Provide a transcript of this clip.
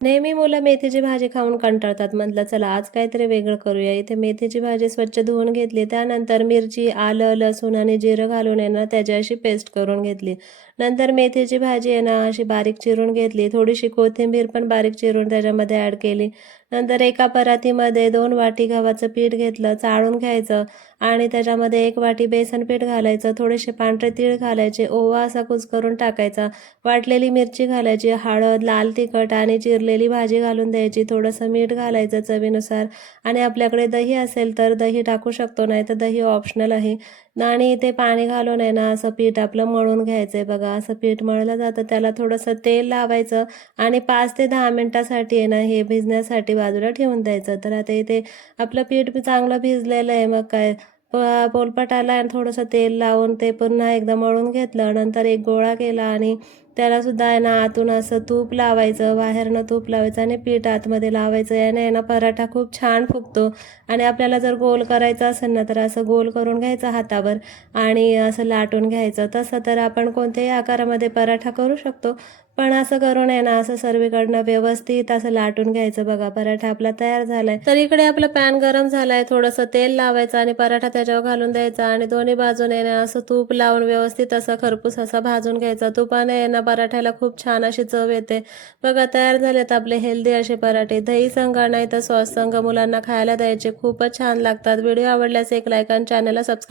नेहमी मुलं मेथीची भाजी खाऊन कंटाळतात. म्हटलं चला आज काहीतरी वेगळं करूया. इथे मेथीची भाजी स्वच्छ धुवून घेतली. त्यानंतर मिरची, आलं, लसूण आणि जिरं घालून आहे ना त्याची अशी पेस्ट करून घेतली. नंतर मेथीची भाजी आहे ना अशी बारीक चिरून घेतली. थोडीशी कोथिंबीर पण बारीक चिरून त्याच्यामध्ये ॲड केली. नंतर एका परातीमध्ये 2 वाटी गव्हाचं पीठ घेतलं, चाळून घ्यायचं आणि त्याच्यामध्ये 1 वाटी बेसन पीठ घालायचं. थोडेसे पांढरे तीळ घालायचे, ओवा असा कुस्करून टाकायचा, वाटलेली मिरची घालायची, हळद, लाल तिखट आणि चिरलेली भाजी घालून द्यायची. थोडंसं मीठ घालायचं चवीनुसार आणि आपल्याकडे दही असेल तर दही टाकू शकतो, नाही तर दही ऑप्शनल आहे. आणि ते पाणी घालून आहे ना असं पीठ आपलं मळून घ्यायचं आहे बघा. असं पीठ मळलं जातं, त्याला थोडंसं तेल लावायचं आणि 5 ते 10 मिनिटासाठी आहे ना हे भिजण्यासाठी बाजूला ठेवून द्यायचं. तर आता इथे आपलं पीठ चांगलं भिजलेलं आहे. मग काय पोलपाट आला आणि थोडंसं तेल लावून ते पुन्हा एकदा मळून घेतलं. नंतर एक गोळा केला आणि त्यालासुद्धा आहे ना आतून असं तूप लावायचं, बाहेरनं तूप लावायचं आणि पीठ आतमध्ये लावायचं. याने आहे ना पराठा खूप छान फुगतो. आणि आपल्याला जर गोल करायचा असेल ना तर असं गोल करून घ्यायचं हातावर आणि असं लाटून घ्यायचं. तसं तर आपण कोणत्याही आकारामध्ये पराठा करू शकतो, पण असं करून आहे ना असं सर्वीकडनं व्यवस्थित असं लाटून घ्यायचं. बघा पराठा आपला तयार झालाय. तर इकडे आपलं पॅन गरम झालाय, थोडंसं तेल लावायचं आणि पराठा त्याच्यावर घालून द्यायचा आणि दोन्ही बाजूने ना असं तूप लावून व्यवस्थित असा खरपूस असा भाजून घ्यायचा. तुपाने ना पराठ्याला खूप छान अशी चव येते. बघा तयार झालेत आपले हेल्दी असे पराठे. दही संग नाही तर सॉस संग मुलांना खायला द्यायचे, खूपच छान लागतात. व्हिडिओ आवडल्यास एक लाईक आणि चॅनलला सबस्क्राईब